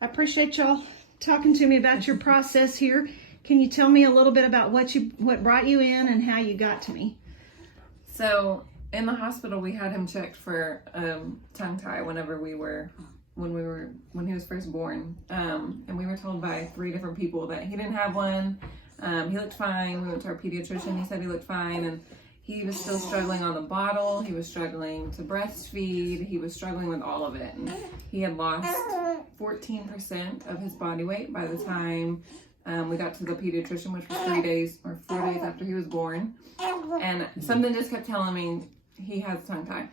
I appreciate y'all talking to me about your process here. Can you tell me a little bit about what brought you in and how you got to me? So in the hospital, we had him checked for tongue tie when he was first born, and we were told by 3 different people that he didn't have one. He looked fine. We went to our pediatrician. He said he looked fine, and he was still struggling on the bottle. He was struggling to breastfeed. He was struggling with all of it, and he had lost 14% of his body weight by the time we got to the pediatrician, which was 4 days after he was born. And something just kept telling me he has a tongue tie.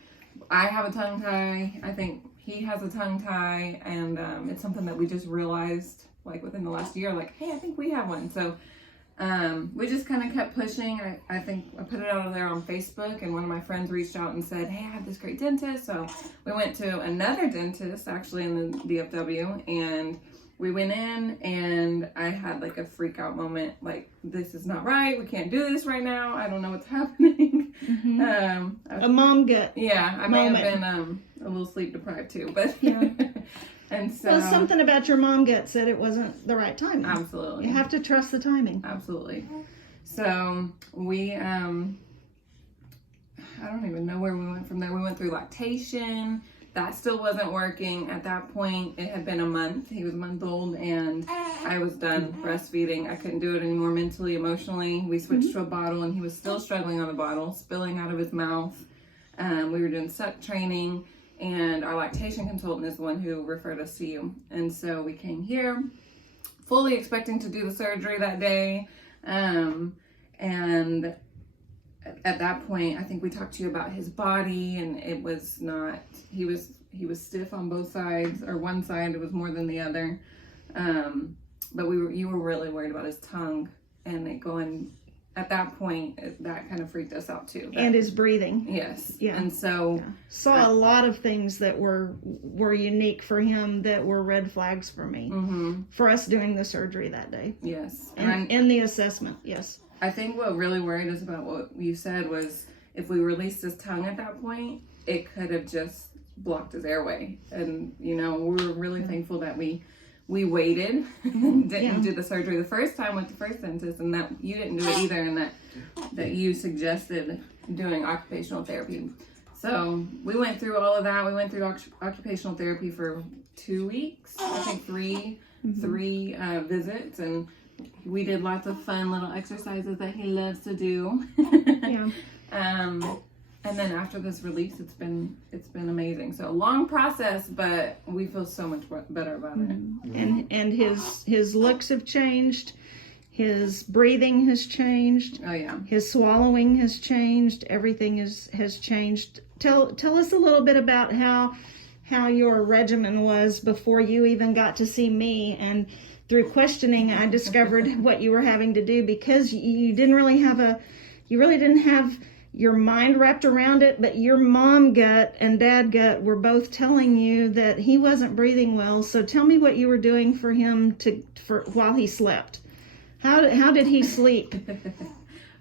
I have a tongue tie. I think he has a tongue tie, and it's something that we just realized like within the last year, like, hey, I think we have one. So we just kind of kept pushing. I think I put it out there on Facebook, and one of my friends reached out and said, hey, I have this great dentist. So we went to another dentist actually in the DFW, and we went in, and I had like a freak out moment. Like, this is not right. We can't do this right now. I don't know what's happening. Mm-hmm. A mom gut. Yeah, I may have been a little sleep deprived too, but yeah. And so, well, something about your mom gut said it wasn't the right timing. Absolutely. You have to trust the timing. Absolutely. So we, I don't even know where we went from there. We went through lactation. That still wasn't working. At that point, it had been a month. He was a month old, and I was done breastfeeding. I couldn't do it anymore mentally, emotionally. We switched to a bottle, and he was still struggling on the bottle, spilling out of his mouth. We were doing suck training, and our lactation consultant is the one who referred us to you. And so we came here, fully expecting to do the surgery that day. And at that point, I think we talked to you about his body, and it was not, he was stiff on both sides, or one side, it was more than the other. But you were really worried about his tongue, and it going, at that point, that kind of freaked us out too. And his breathing. Yes. Yeah. And so saw a lot of things that were unique for him that were red flags for me, for us doing the surgery that day. Yes. And in the assessment. Yes. I think what really worried us about what you said was if we released his tongue at that point, it could have just blocked his airway. And, you know, we were really thankful that we waited and didn't do the surgery the first time with the first dentist, and that you didn't do it either, and that you suggested doing occupational therapy. So we went through all of that. We went through occupational therapy for 2 weeks, I think three visits, and we did lots of fun little exercises that he loves to do. Yeah. And then after this release, it's been amazing. So a long process, but we feel so much better about it. And his looks have changed. His breathing has changed. Oh yeah. His swallowing has changed. Everything has changed. Tell us a little bit about how your regimen was before you even got to see me. And through questioning, I discovered what you were having to do, because you really didn't have your mind wrapped around it, but your mom gut and dad gut were both telling you that he wasn't breathing well. So tell me what you were doing for him while he slept. How did he sleep?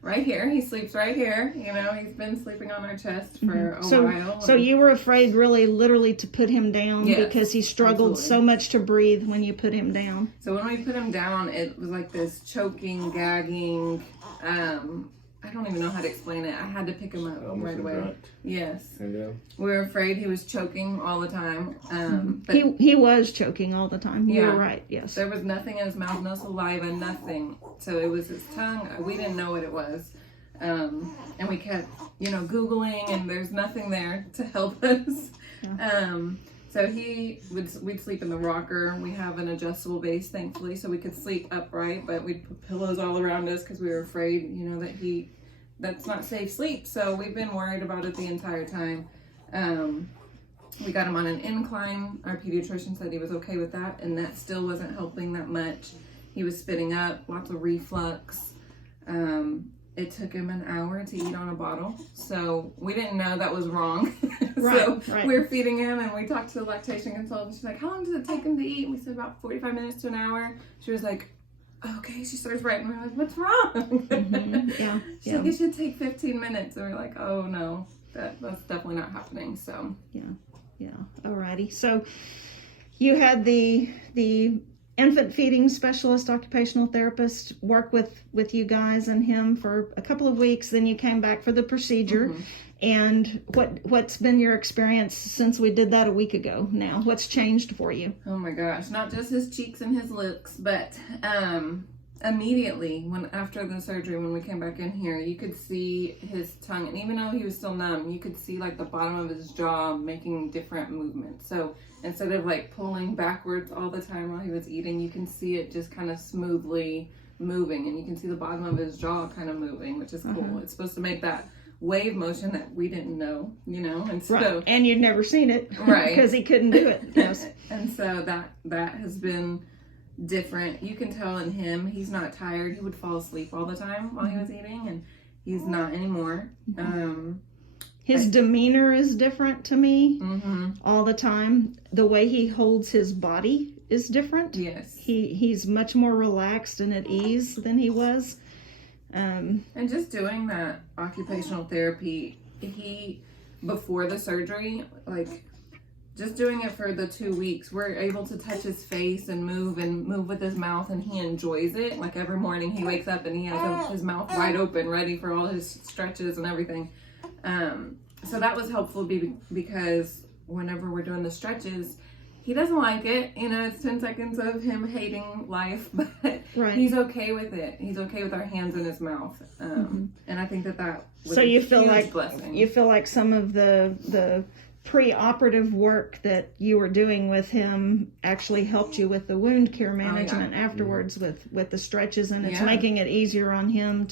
Right here. He sleeps right here. You know, he's been sleeping on our chest for a while. So you were afraid literally to put him down, because he struggled so much to breathe when you put him down. So when we put him down, it was like this choking, gagging, I don't even know how to explain it. I had to pick him up right away. Grunt. Yes. We were afraid he was choking all the time. But he was choking all the time. You were right, yes. There was nothing in his mouth, no saliva, nothing. So it was his tongue. We didn't know what it was. And we kept, Googling, and there's nothing there to help us. Yeah. So we'd sleep in the rocker. We have an adjustable base, thankfully, so we could sleep upright, but we'd put pillows all around us because we were afraid, that's not safe sleep. So we've been worried about it the entire time. We got him on an incline. Our pediatrician said he was okay with that, and that still wasn't helping that much. He was spitting up, lots of reflux. It took him an hour to eat on a bottle, so we didn't know that was wrong. Right. We were feeding him, and we talked to the lactation consultant. She's like, how long does it take him to eat? And we said about 45 minutes to an hour. She was like, okay. She starts writing. We're like, what's wrong? Yeah. She's like, it should take 15 minutes. And we're like, oh no, that's definitely not happening. So yeah. Alrighty. So you had the infant feeding specialist, occupational therapist, work with you guys and him for a couple of weeks. Then you came back for the procedure. Mm-hmm. And what's been your experience since we did that a week ago now? What's changed for you? Oh my gosh, not just his cheeks and his lips, but immediately after the surgery, when we came back in here, you could see his tongue, and even though he was still numb, you could see like the bottom of his jaw making different movements. So instead of like pulling backwards all the time while he was eating, you can see it just kind of smoothly moving, and you can see the bottom of his jaw kind of moving, which is cool. It's supposed to make that wave motion that we didn't know, and so right. And you'd never seen it, right? Because he couldn't do it. Yes. And so that has been different. You can tell in him, he's not tired. He would fall asleep all the time while he was eating, and he's not anymore. His demeanor is different to me all the time. The way he holds his body is different. Yes. He's much more relaxed and at ease than he was. And just doing that occupational therapy, before the surgery, like just doing it for the 2 weeks, we're able to touch his face and move with his mouth, and he enjoys it. Like every morning he wakes up and he has his mouth wide open, ready for all his stretches and everything. So that was helpful because whenever we're doing the stretches, he doesn't like it. It's 10 seconds of him hating life, but right. He's okay with it. He's okay with our hands in his mouth. And I think that was so a you feel huge like blessing. You feel like some of the pre-operative work that you were doing with him actually helped you with the wound care management afterwards with the stretches, and it's making it easier on him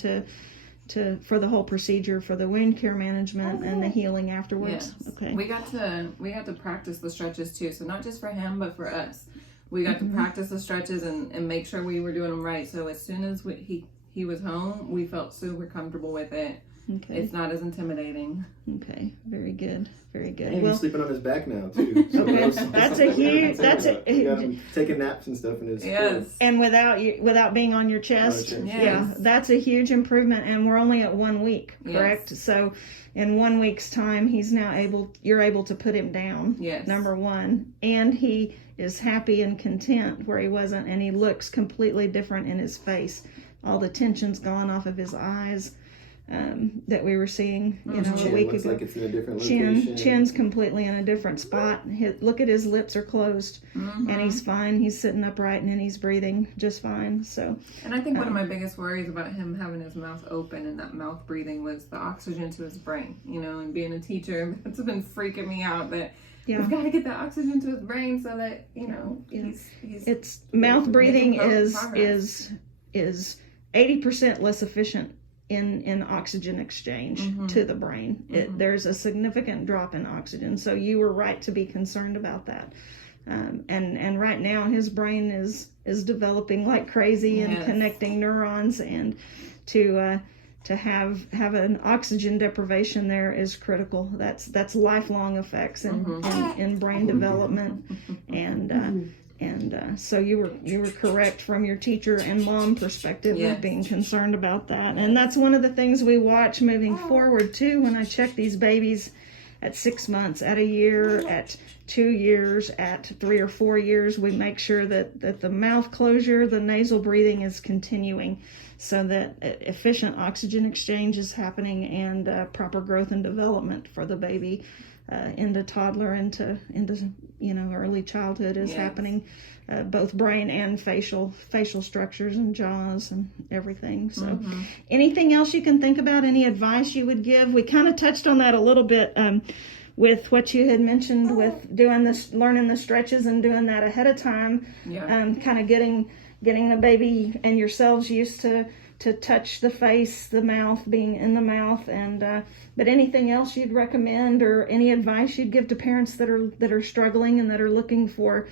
for the whole procedure, for the wound care management and the healing afterwards. Yes. Okay. We got to practice the stretches too. So not just for him, but for us. We got to practice the stretches and make sure we were doing them right. So as soon as he was home, we felt super comfortable with it. Okay. It's not as intimidating. Okay. Very good. Very good. And he's sleeping on his back now too. So okay. That's a huge. That's a. We got him taking naps and stuff in his. Yes. And without being on your chest. Yes. Yeah, that's a huge improvement. And we're only at 1 week, correct? Yes. So, in 1 week's time, you're able to put him down. Yes. Number one, and he is happy and content where he wasn't, and he looks completely different in his face. All the tension's gone off of his eyes. That we were seeing, a week looks ago. Like it's in a different location. Chin's completely in a different spot. Look at his lips are closed, and he's fine. He's sitting upright and he's breathing just fine. So, and I think one of my biggest worries about him having his mouth open and that mouth breathing was the oxygen to his brain. And being a teacher, that's been freaking me out. That we've got to get the oxygen to his brain so that he's it's mouth breathing is 80% less efficient in oxygen exchange to the brain. There's a significant drop in oxygen, so you were right to be concerned about that. And right now his brain is developing like crazy and connecting neurons, and to have an oxygen deprivation there is critical. That's lifelong effects in brain development, and so you were correct from your teacher and mom perspective of being concerned about that. And that's one of the things we watch moving forward too. When I check these babies at 6 months, at a year, at 2 years, at 3 or 4 years, we make sure that the mouth closure, the nasal breathing is continuing, so that efficient oxygen exchange is happening, and proper growth and development for the baby into toddler, into early childhood is happening, both brain and facial structures and jaws and everything. So anything else you can think about, any advice you would give? We kind of touched on that a little bit with what you had mentioned with doing this, learning the stretches and doing that ahead of time, kind of getting the baby and yourselves used to touch the face, the mouth, being in the mouth, and but anything else you'd recommend, or any advice you'd give to parents that are struggling and that are looking for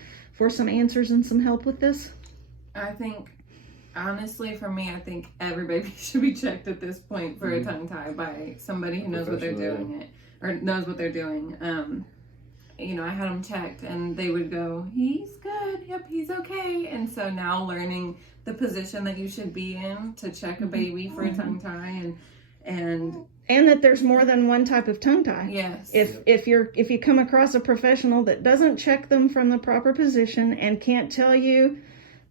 some answers and some help with this? I think, honestly, for me, I think every baby should be checked at this point for a tongue tie by somebody who knows what they're doing, or knows what they're doing. I had them checked, and they would go, "He's good. Yep, he's okay." And so now learning the position that you should be in to check a baby for a tongue tie, and And that there's more than one type of tongue tie. Yes. If you come across a professional that doesn't check them from the proper position and can't tell you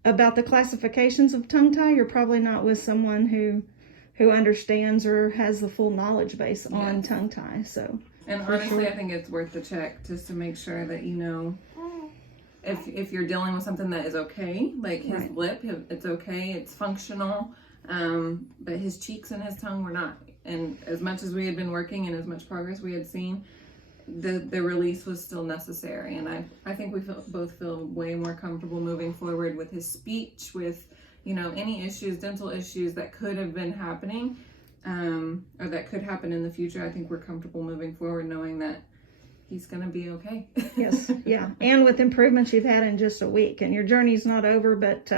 about the classifications of tongue tie, you're probably not with someone who understands or has the full knowledge base on tongue tie. So, and honestly, I think it's worth the check just to make sure that you know if you're dealing with something that is okay, like his lip, it's okay, it's functional, but his cheeks and his tongue were not. And as much as we had been working and as much progress we had seen, the release was still necessary. And I think we both feel way more comfortable moving forward with his speech, with, you know, any issues, dental issues that could have been happening, or that could happen in the future. I think we're comfortable moving forward knowing that he's going to be okay. Yes, yeah. And with improvements you've had in just a week, and your journey's not over, but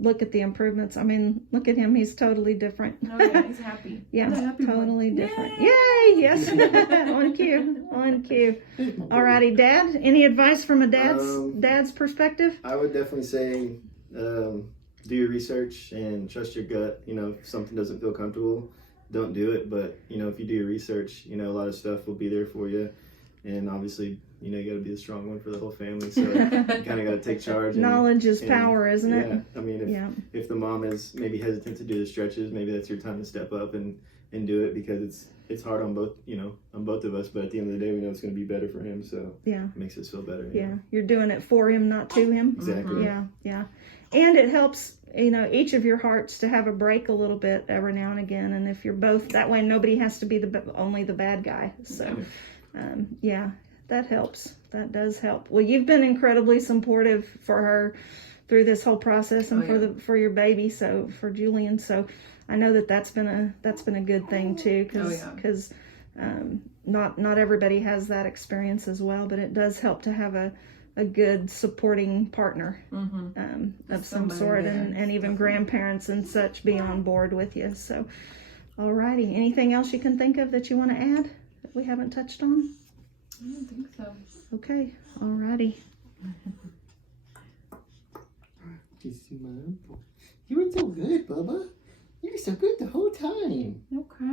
look at the improvements. I mean, look at him. He's totally different. Oh, yeah, he's happy. Yeah, happy totally boy. different. Yay! Yes. On cue. On cue. Alrighty, Dad, any advice from a dad's perspective? I would definitely say do your research and trust your gut. You know, if something doesn't feel comfortable, don't do it. But, you know, if you do your research, you know, a lot of stuff will be there for you. And obviously, you know, you got to be the strong one for the whole family. So you kind of got to take charge. Knowledge is power, isn't it? Yeah. I mean, if the mom is maybe hesitant to do the stretches, maybe that's your time to step up and do it, because it's hard on both, you know, on both of us. But at the end of the day, we know it's going to be better for him. So it makes us feel better. Yeah. You're doing it for him, not to him. Exactly. Yeah. And it helps, you know, each of your hearts to have a break a little bit every now and again. And if you're both that way, nobody has to be only the bad guy. So, that helps. That does help. Well, you've been incredibly supportive for her through this whole process and for your baby. So for Julian. So I know that's been a good thing too, because not everybody has that experience as well, but it does help to have a good supporting partner of some sort, and even grandparents and such be on board with you. So, alrighty. Anything else you can think of that you want to add that we haven't touched on? I don't think so. Okay. Alrighty. You were so good, Bubba. You were so good the whole time. Okay.